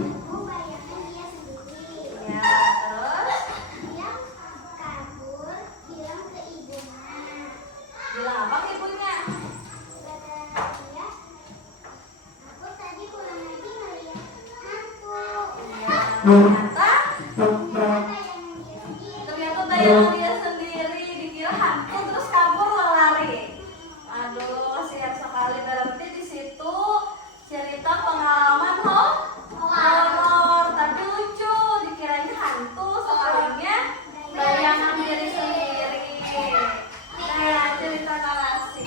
Bayangan dia sendiri. Ya, terus Dia kabur, bilang ke ibunya. bilang apa ke ibunya? Kata dia, aku tadi pulang lagi ngeliat hantu. Ya, ternyata Ternyata bayangan dia ternyata bayangan dia sendiri. sendiri, dikira hantu terus kabur lari. Aduh, kasihan sekali. Berarti di situ cerita pengalaman horor, tapi lucu. Dikiranya hantu, sekalinya bayangan diri sendiri. Nah, cerita narasi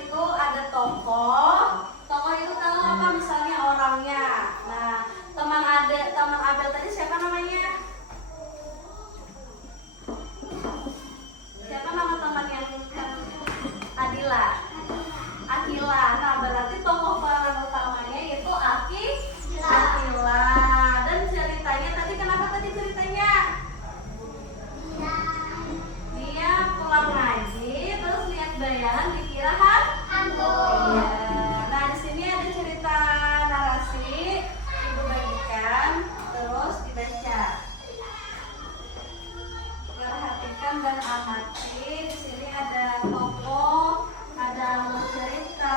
itu ada tokoh. Tokoh itu tahu apa? Misalnya orangnya. Nah, teman Abel tadi siapa namanya? Siapa nama teman yang Adila? Akila. Nah, berarti tokoh peran utamanya itu Akila. Dan ceritanya tadi kenapa tadi ceritanya? Dia pulang ngaji terus lihat bayangan dikira Hantu. Iya. Nah, di sini ada cerita narasi, Ibu bagikan terus dibaca. Perhatikan dan amati. Di sini ada tokoh, ada alur cerita.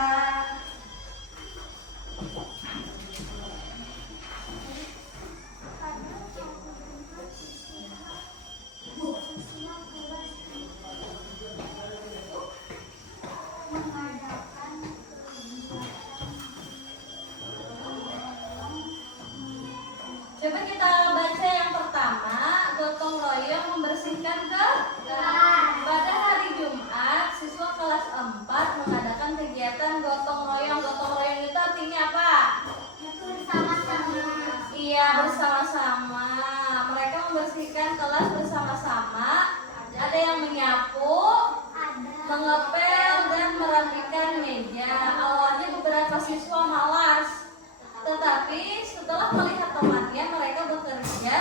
Coba kita baca yang pertama, gotong royong membersihkan kelas. Pada hari Jumat, siswa kelas 4 mengadakan kegiatan gotong royong. Gotong royong itu artinya apa? Bersama-sama. Iya, bersama-sama. Mereka membersihkan kelas bersama-sama. Ada yang menyapu, mengepel, dan merapikan meja. Awalnya beberapa siswa malas, tetapi setelah melihat temannya mereka bekerja,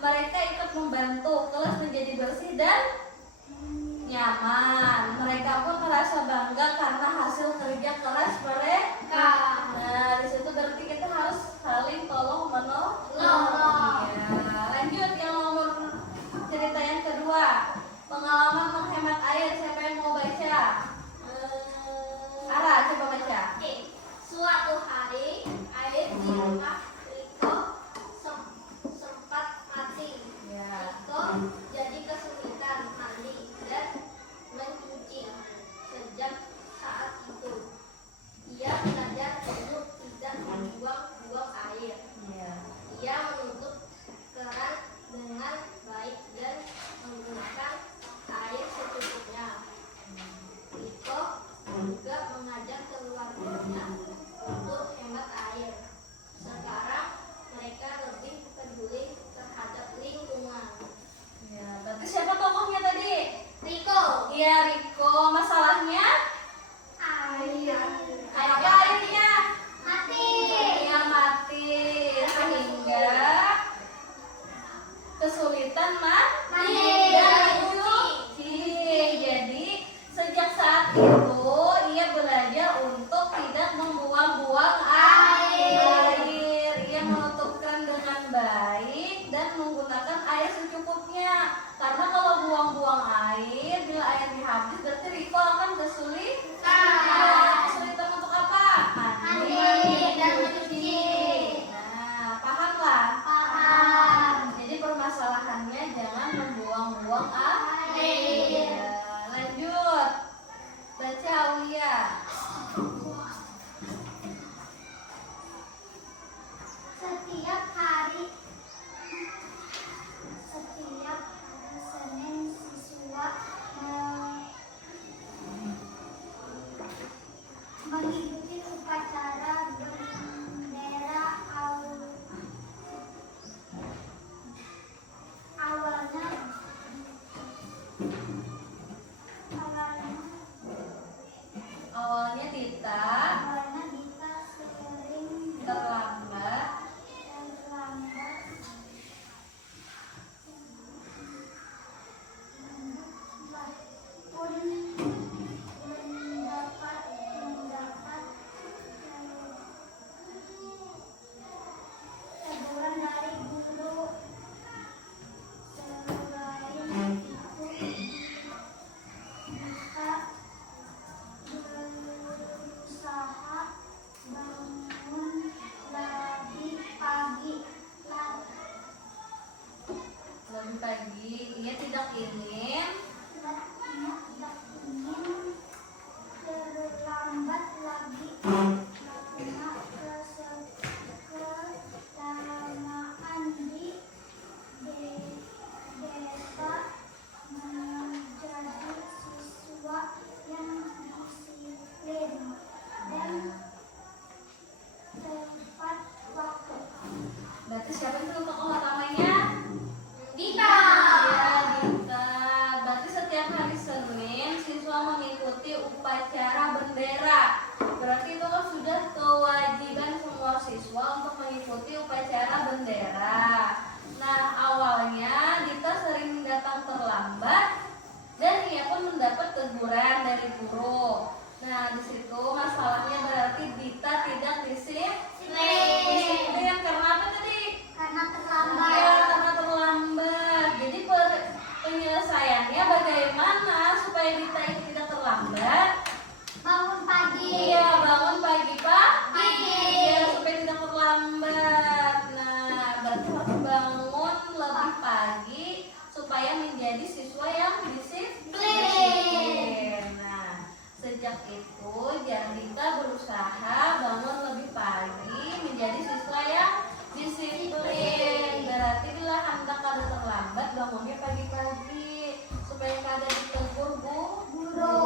mereka ikut membantu. Kelas menjadi bersih dan nyaman. Mereka pun merasa bangga karena hasil kerja keras mereka. Nah, di situ berarti kita harus saling tolong menolong. Ya, lanjut yang nomor cerita yang kedua. Pengalaman menghemat air. Siapa yang mau baca? Ara, coba baca. Suatu hari air di rumah Riko sempat mati. Ya. Riko jadi kesulitan siapa itu tokoh utamanya? Dita. Ya, Dita. Berarti setiap hari Senin siswa mengikuti upacara bendera. Berarti itu kan sudah kewajiban semua siswa untuk mengikuti upacara bendera. Nah, awalnya Dita sering datang terlambat dan ia pun mendapat teguran dari guru. Nah, di situ masalahnya berarti Dita tidak disiplin karena apa tadi? Karena Iya, terlambat. karena terlambat. Jadi penyelesaiannya bagaimana supaya Dita itu tidak terlambat? Bangun pagi. Iya, bangun pagi Pagi. Iya, supaya tidak terlambat. Nah, berarti harus bangun lebih pagi supaya menjadi siswa yang disiplin. Nah, sejak itu Dita berusaha bangun lebih pagi menjadi siswa yang disiplin. Berarti bila hendak ada terlambat bangunnya pagi-pagi supaya kada ditegur guru.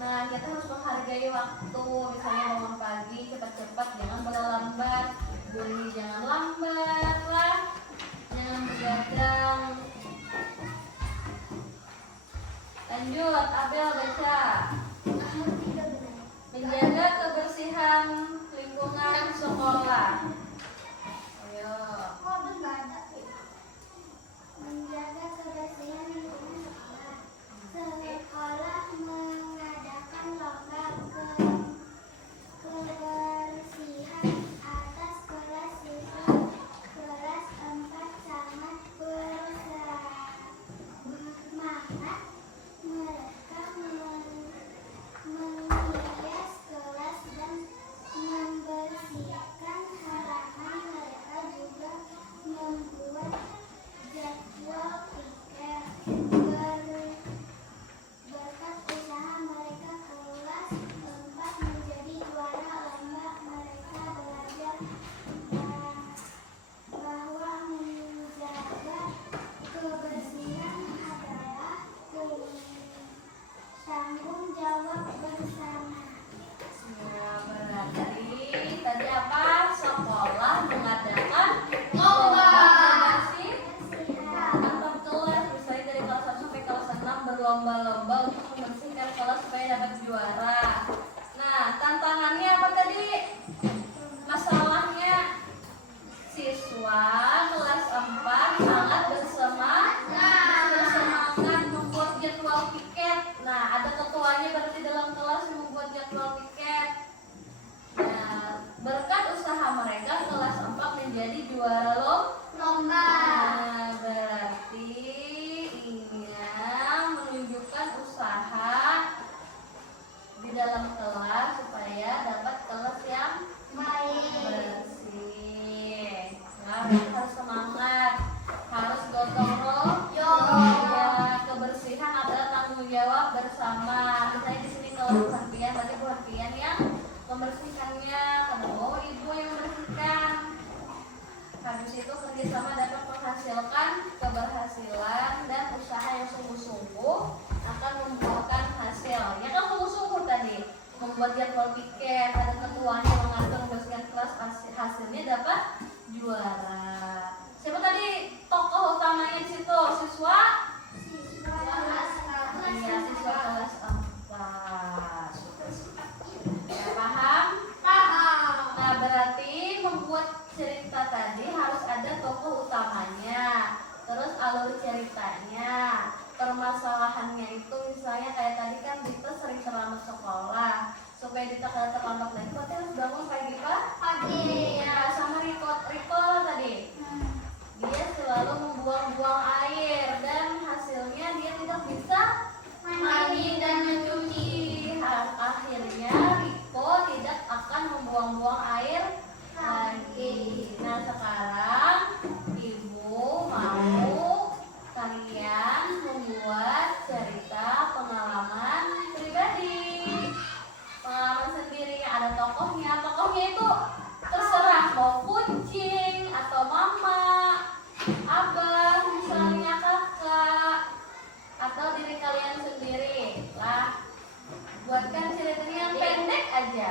Nah, kita harus menghargai waktu. Misalnya bangun pagi cepat-cepat, jangan berlambat. Bunyi jangan lambat lah, jangan begadang. Lanjut, Abel baca. Menjaga kebersihan lingkungan sekolah. Ayo. Menjaga kebersihan lingkungan sekolah. Sekolah mengadakan lomba kebersihan atas kelas siswa kelas 4 sangat bersemangat. Mereka menghias kelas dan membersihkan halaman. Mereka juga membuat jadwal piket. Berkat usaha mereka, kelas 4 menjadi juara lomba. Mereka belajar bahwa menjaga kebersihan adalah tanggung jawab bersama. Nah, berarti tadi apa? Sekolah mengadakan Lomba. bersih antar kelas, misalnya dari kelas 1 sampai kelas 6 berlomba-lomba untuk membersihkan kelas supaya dapat juara. Nah, tantangannya apa tadi? Masalahnya siswa kelas 4 sangat bersemangat membuat jadwal piket. Nah, ada ketuanya berarti dalam kelas yang membuat jadwal piket. Nah, berkat usaha mereka kelas 4 menjadi juara Lomba. Nah, berarti ini menunjukkan usaha di dalam kelas supaya dapat kelas yang Baik. bersih. Nah, berarti harus semangat, harus gotong royong. Ya, kebersihan adalah tanggung jawab bersama. Misalnya di sini kalau Bu Harfian, berarti Bu Harfian yang membersihkannya, kedua ibu yang membersihkan. Habis itu kerjasama dapat menghasilkan keberhasilan dan usaha yang sungguh-sungguh akan membuahkan hasil. Ya kan sungguh-sungguh tadi membuat jadwal piket, ada ketuanya mengatur membersihkan kelas, hasilnya dapat juara. Siapa tadi tokoh utamanya di situ? Siswa? Iya, siswa kelas 4. Ya, paham? Nah, berarti membuat cerita tadi harus ada tokoh utamanya, terus alur ceritanya, permasalahannya itu misalnya kayak tadi kan Dita sering terlambat sekolah. Supaya Dita kada terlambat lagi, berarti harus bangun pagi. Ya, sama Riko tadi. Dia selalu membuang-buang air dan hasilnya dia tidak bisa mandi dan mencuci. Akhirnya Riko tidak akan membuang-buang air lagi. Nah, sekarang ibu mau kalian membuat cerita pengalaman pribadi, pengalaman sendiri. Ada tokohnya itu terserah mau kucing atau mama, abah, misalnya kakak, atau diri kalian sendiri lah. Buatkan ceritanya yang pendek aja.